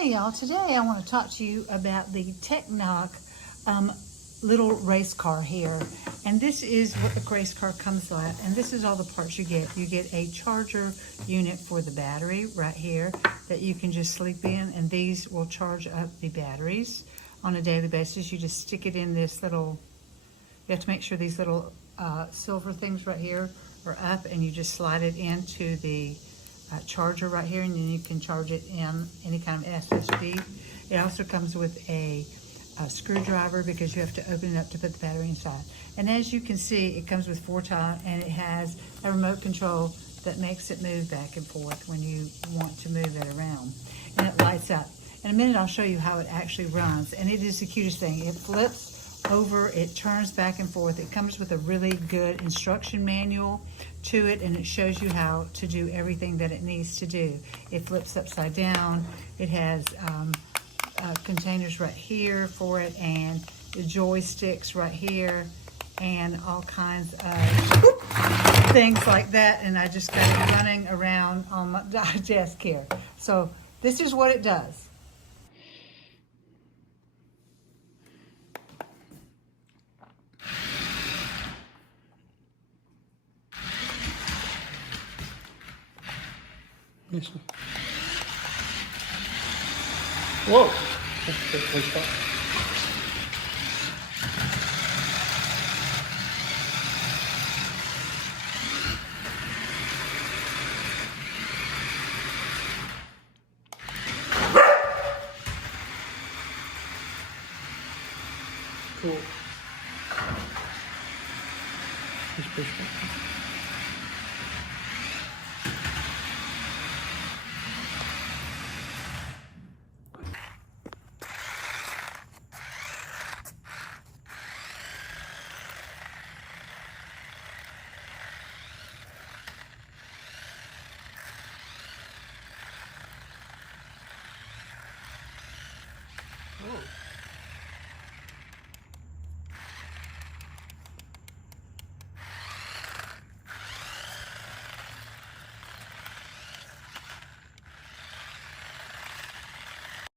Hey y'all, today I want to talk to you about the Tecnock little race car here. And this is what the race car comes like, and this is all the parts you get. You get a charger unit for the battery right here that you can just sleep in, and these will charge up the batteries on a daily basis. You just stick it in this little, you have to make sure these little silver things right here are up, and you just slide it into the charger right here, and then you can charge it in any kind of SSD. It also comes with a screwdriver because you have to open it up to put the battery inside. And as you can see, it comes with 4 tile, and it has a remote control that makes it move back and forth when you want to move it around. And it lights up. In a minute, I'll show you how it actually runs. And it is the cutest thing. It flips over, it turns back and forth. It comes with a really good instruction manual to it, and it shows you how to do everything that it needs to do. It flips upside down. It has containers right here for it, and the joysticks right here, and all kinds of things like that. And I just got it running around on my desk here. So this is what it does. Yes, sir. Whoa! Please stop. Cool. Just push it.